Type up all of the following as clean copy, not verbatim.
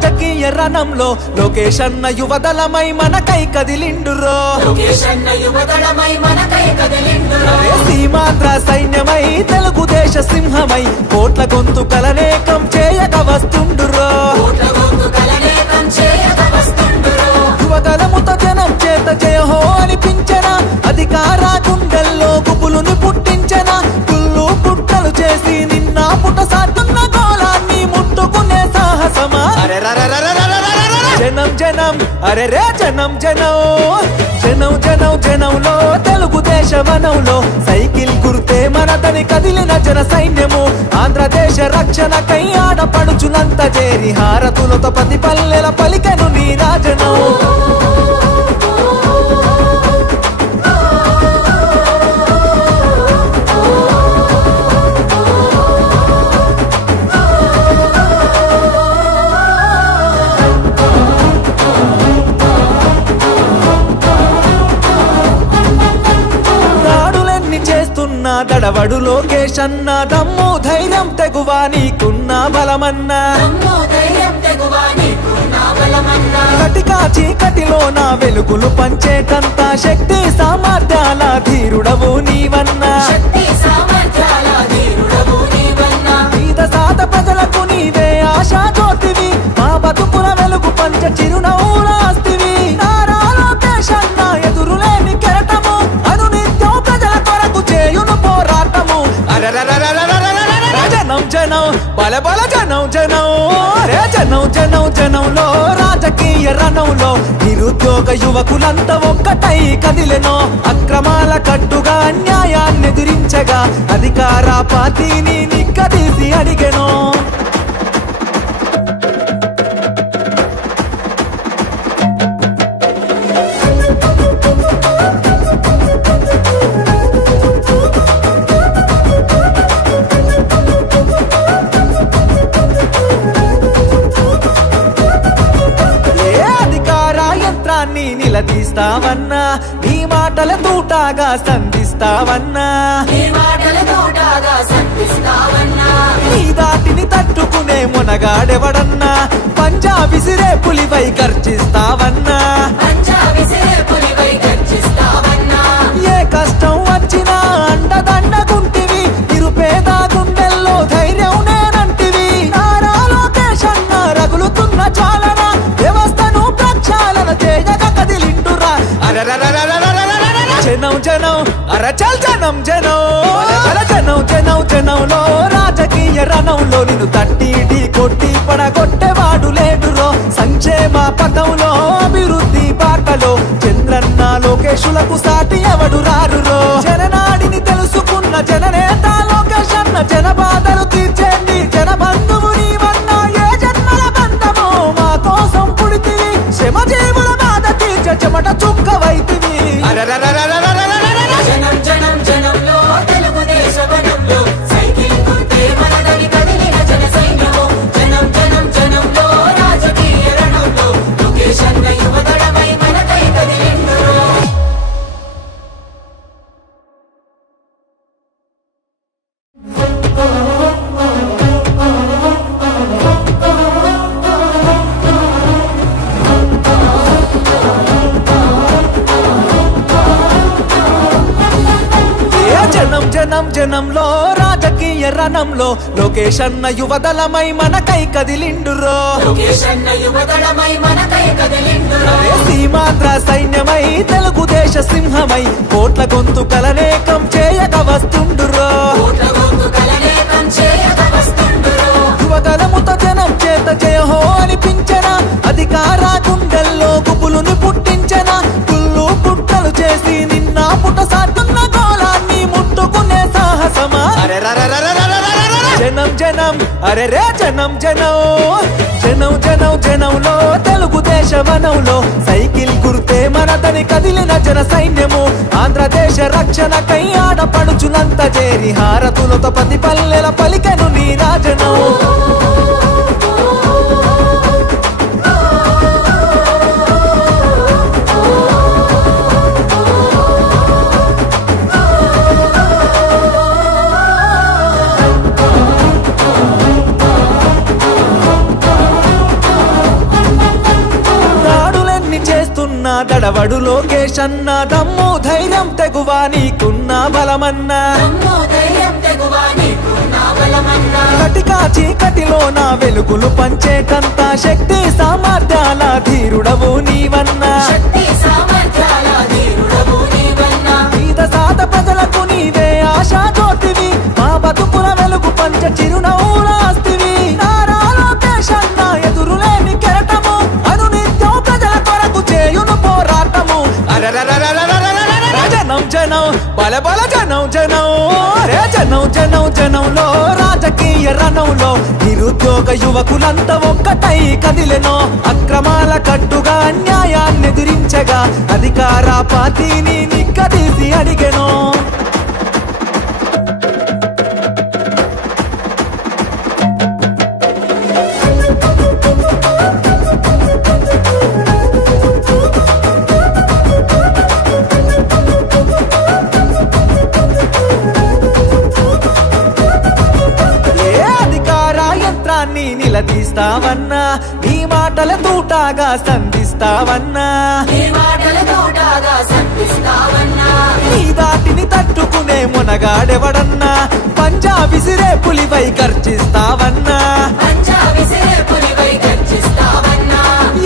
రాజకీయ రణంలో లోకేష్ అన్న యువదళమై మనకై కదిలిండురో సీమాంధ్ర సైన్యమై తెలుగుదేశ సింహమై కోట్ల గొంతుకలనేకం చేయక వస్తుండురో యువగలముతో జనం చేత జయహో అనిపించన అధికార గుండెల్లో గుబులుని పుట్టించన కుళ్ళు పుట్టలు చేసి నిన్న పుట సాటున్న గోళాన్ని ముట్టుకునే సాహసమా జనం జనం అరే రే జనం జనం జనం జనం జనంలో తెలుగుదేశ వనంలో సైకిల్ గుర్తే మనదని కదిలిన జన సైన్యము ఆంధ్రదేశ రక్షణకై ఆడపడుచునంత చేరి హారతులతో ప్రతి పల్లెల పలికెను నీ రాజను దడవడు లోకేష్ అన్న దమ్ము ధైర్యం తెగువా నీకున్న బలమన్నా కటికా చీకటిలో నా వెలుగులు పంచేటంత శక్తి సామర్థ్యాల ధీరుడవు నీవన్నా పేద సాద ప్రజలకు నీవే ఆశా జ్యోతివి మా బతుకుల వెలుగు పంచ చిరునవ్వులాస్తివి నారా లోకేష్ అన్న ఎదురులేని కెరటము అనునిత్యం ప్రజల కొరకు చేయును పోరాటము జనం జనం బల బల జనం జనం రే జనం జనం జనంలో రాజకీయ రణంలో నిరుద్యోగ యువకులంతా ఒక్కటై కదిలెనో అక్రమాల కట్టుగా అన్యాయాన్ని ఎదిరించగా అధికార పార్టీని నిక్కదీసి అడిగెనో నిలదీస్తావన్నా నీ మాటల తూటాగా సంధిస్తావన్నా నీ దాటిని తట్టుకునే మునగాడెవడన్నా పంజా విసిరే పులిపై గర్జిస్తావన్నా ఏ కష్టం వచ్చినా అండదండగుంటివి నిరుపేద గుండెల్లో ధైర్యం నేనంటివి నారా లోకేష్ అన్న రగులుతున్న చాలన వ్యవస్థను ప్రక్షాళన చేయక కదిలిండురా జనం జనం అరచల్ జనం జనం జనం జనం జనంలో రాజకీయ రణంలో నిన్ను తట్టి ఢీ కొట్టి పడగొట్టేవాడు లేడురో సంక్షేమ పథంలో అభివృద్ధి బాటలో చంద్రన్న లోకేశులకు సాటి ఎవడు రారురో జననాడిని తెలుసుకున్న జననేత లోకేష్ అన్న జన బాధలు తీర్చేండి జన బంధువు నీవన్నా ఏ జన్మల బంధమో మా కోసం పుడితివి శ్రమజీవుల బాధ తీర్చ చెమట చుక్కవైతివి జనం జనం జనంలో తెలుగుదేశ వనంలో సైకిల్ గుర్తే మనదని కదిలిన జన సైన్యము జనం జనం జనంలో రాజకీయ రణంలో లోకేష్ అన్న యువదళమై మనకై కదిలిండురో జనం జనంలో రాజకీయ రణంలో లోకేష్ అన్న యువదళమై మనకై కదిలిండురో సీమాంధ్ర సైన్యమై తెలుగుదేశ సింహమై కోట్ల గొంతుకలనేకం చేయక వస్తుండురో యువగలముతో జనం చేత జయహో అనిపించన అధికార గుండెల్లో గుబులుని పుట్టించన కుళ్ళు పుట్టలు చేసి నిన్న పుట సాటున్న గోళాన్ని ముట్టుకునే సాహసమా జనం జనం అరే రే జనం జనం జనం జనం జనంలో తెలుగుదేశ వనంలో సైకిల్ గుర్తే మనదని కదిలిన జన సైన్యము ఆంధ్రదేశ రక్షణకై ఆడపడుచునంత చేరి హారతులతో ప్రతి పల్లెల పలికెను నీ రాజను దడవడు లోకేష్ అన్న దమ్ము ధైర్యం తెగువా నీకున్న బలమన్నా కటికా చీకటిలో నా వెలుగులు పంచేటంత శక్తి సామర్థ్యాల ధీరుడవు నీవన్నా పేద సాద ప్రజలకు నీవే ఆశా జ్యోతివి మా బతుకుల వెలుగు పంచ చిరునవ్వులాస్తివి నారా లోకేష్ అన్న ఎదురులేని కెరటము అనునిత్యం ప్రజల కొరకు చేయును పోరాటము జనం జనం బల బల జనం జనం రే జనం జనం జనంలో రాజకీయ రణంలో నిరుద్యోగ యువకులంతా ఒక్కటై కదిలెనో అక్రమాల కట్టుగా అన్యాయాన్ని ఎదిరించగా అధికార పార్టీని నిక్కదీసి అడిగెనో నిలదీస్తావన్నా నీ మాటల తూటాగా సంధిస్తావన్నా నీ దాటిని తట్టుకునే మునగాడెవడన్నా పంజా విసిరే పులిపై గర్జిస్తావన్నా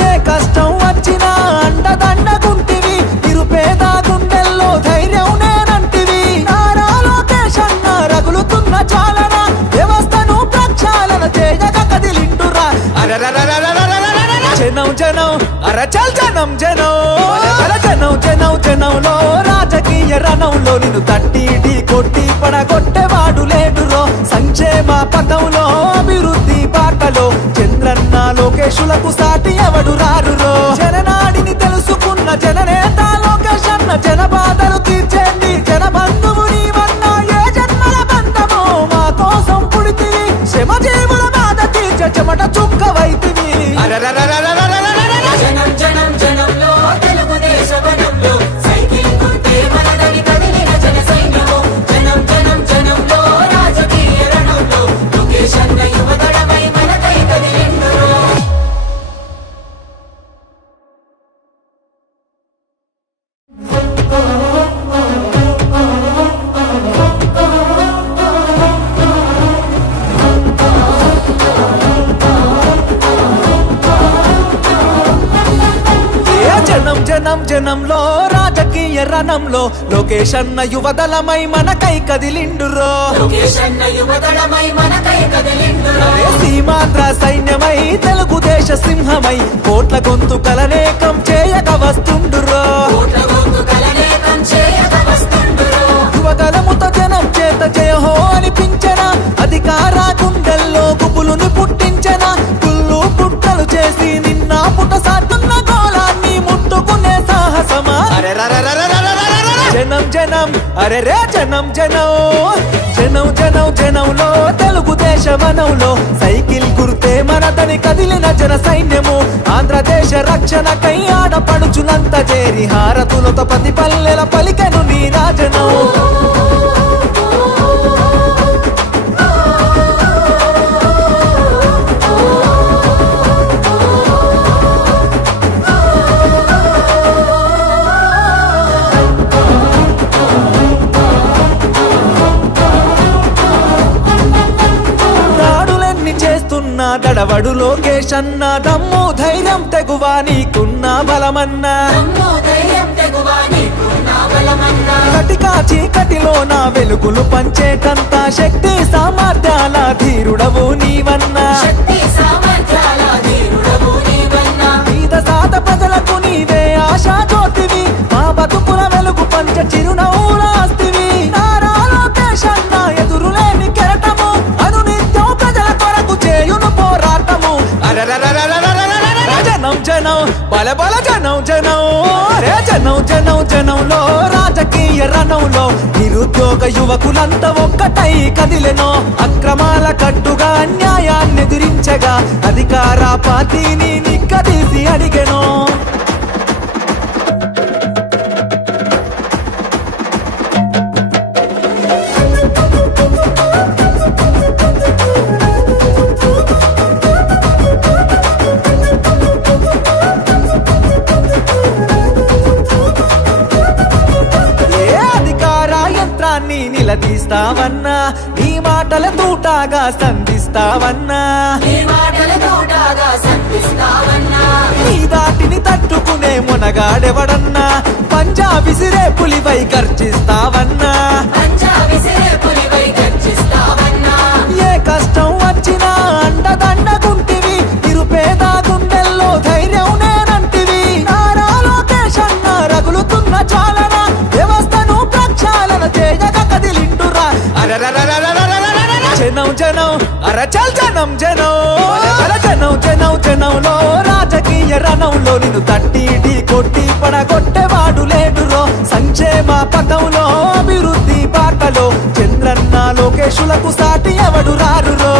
ఏ కష్టం వచ్చినా అండదండగుంటివి నిరుపేద గుండెల్లో ధైర్యం నేనంటివి నారా లోకేష్ అన్న రగులుతున్న చాలన వ్యవస్థను ప్రక్షాళన చేయగా కదిలిండురా జనం జనం అరచల్ జనం జనం జనం జనం జనంలో రాజకీయ రణంలో నిన్ను తట్టి ఢీ కొట్టి పడగొట్టేవాడు లేడురో సంక్షేమ పథంలో అభివృద్ధి బాటలో చంద్రన్న లోకేశులకు సాటి ఎవడు రారురో జననాడిని తెలుసుకున్న జననేత లోకేష్ అన్న జన బాధలు తీర్చేండి జన బంధువు నీవన్నా ఏ జన్మల బంధమో మా కోసం పుడితివి శ్రమజీవుల బాధ తీర్చ చెమట చుక్కవైతివి జనం జనం జనంలో తెలుగుదేశ వనంలో సైకిల్ గుర్తే మనదని కదిలిన జన సైన్యము జనం జనం జనంలో రాజకీయ రణంలో లోకేష్ అన్న యువతడమై మనకై కదిలిండురో జనం జనం జనంలో రాజకీయ రణంలో లోకేష్ అన్న యువదళమై మనకై కదిలిండురో సీమాంధ్ర సైన్యమై తెలుగుదేశ సింహమై కోట్ల గొంతు కలనేకం చేయక వస్తుండురో యువదళముతో జనం చేత జయహో అనిపించన అధికార గుండెల్లో గుబులుని పుట్టించన పుల్లు పుట్టలు చేసి నిన్న పుట సాటున్న గోళాన్ని ముట్టుకునే సాహసమా జనం జనం అరే రే జనం జనం జనం జనం జనంలో తెలుగుదేశ వనంలో సైకిల్ గుర్తే మనదని కదిలిన జన సైన్యము ఆంధ్రదేశ రక్షణకై ఆడపడుచునంత చేరి హారతులతో ప్రతి పల్లెల పలికెను నీ రాజనం దడవడు లోకేష్ అన్న దమ్ము ధైర్యం తెగువా నీకున్న బలమన్నా కటికా చీకటిలో నా వెలుగులు పంచేటంత శక్తి సామర్థ్యాల ధీరుడవు నీవన్నా పేద సాద ప్రజలకు నీవే ఆశా జ్యోతివి మా బతుకుల వెలుగు పంచ చిరునవ్వులాస్తివి నారా లోకేష్ అన్న ఎదురులేని కెరటము అనునిత్యం ప్రజల కొరకు చేయును పోరాటము జనం జనం బల బల జనం జనం రే జనం జనం జనంలో రాజకీయ రణంలో నిరుద్యోగ యువకులంతా ఒక్కటై కదిలెనో అక్రమాల కట్టుగా అన్యాయాన్ని ఎదిరించగా అధికార పార్టీని నిక్కదీసి అడిగెనో తీస్తావన్నా నీ మాటల తూటాగా సంధిస్తావన్నా నీ దాటిని తట్టుకునే మునగాడెవడన్నా పంజా విసిరే పులిపై గర్జిస్తావన్నా ఏ కష్టం వచ్చినా అండదండగుంటివి నిరుపేద గుండెల్లో ధైర్యం నేనంటివి నారా లోకేష్ అన్న రగులుతున్న చాలన వ్యవస్థను ప్రక్షాళన చేయగా కదిలిండురా జనం జనం అరచల్ జనం జనం జనం జనం జనంలో రాజకీయ రణంలో నిన్ను తట్టి ఢీ కొట్టి పడగొట్టేవాడు లేడురో సంక్షేమ పథంలో అభివృద్ధి బాటలో చంద్రన్న లోకేశులకు సాటి ఎవడు రారురో